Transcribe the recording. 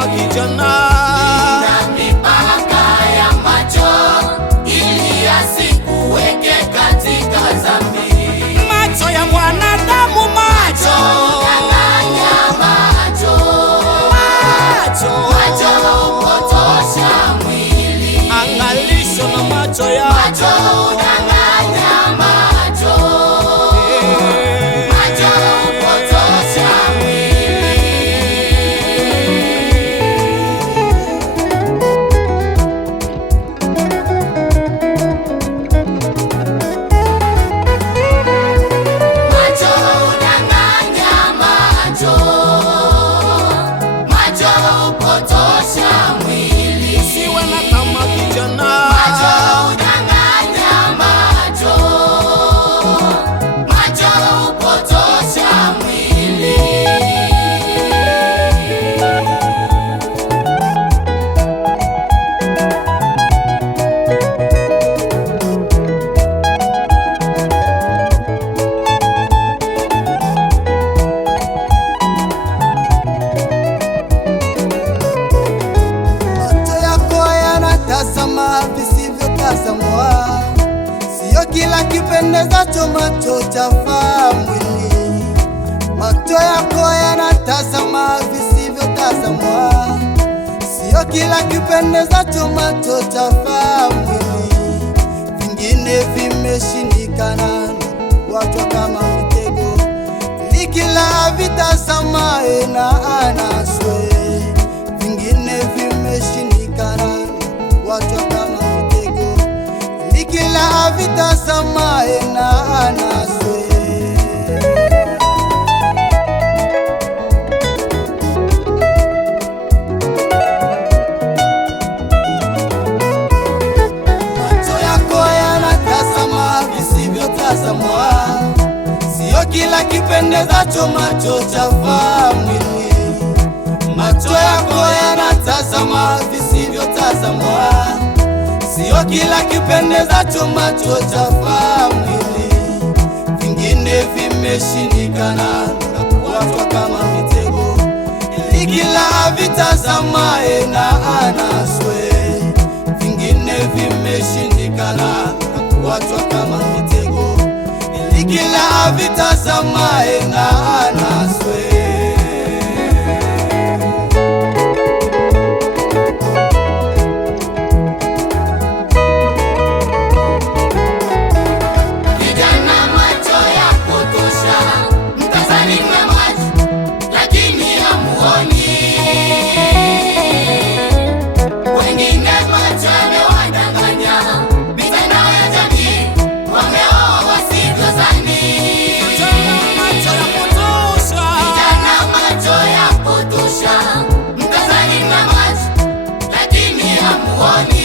kama kijana. Linda mipaka ya macho ili yasikuweke katika dhambi. Macho ya mwanadamu, macho Danganya macho. Macho hupotosha mwili. angalisho na macho ya Macho danganya macho. Macho hupotosha mwili. Macho danganya macho. Macho hupotosha mwili. siwe na kama kijana. Macho danganya macho. Macho hupotosha mwili. Macho yako yanatazama visivyotazamwa, sio kila kipendezacho macho chafaa mwili. Macho yako yanatazama visivyotazamwa, sio kila kipendezacho macho chafaa mwili. Vingine vimeshindikana wachwa kama mitego, ili kila vitazamaye na anaswe. Vingine vimeshindikana wachwa kama mitego, ili kila vitazamaye na anaswe. Macho yako yanatazama visivyotazamwa, sio kila kipendezacho macho chafaa mwili. Macho yako yanatazama visivyotazamwa, sio kila kipendezacho macho chafaa mwili. Vingine vimeshindikana na kuwachwa kama mitego, ili kila vitazamaye na anaswe. Vingine vimeshindikana na kuwachwa kama mitego, ili kila vitazamaye na anaswe. Vijana macho ya kutosha, mtazani na macho, lakini hamuoni. Wengine macho yamewadanganya, mitandao ya jamii wameoa wasivyozani. Macho ya kutosha. Vijana macho ya kutosha, mtazani na macho, lakini hamuoni.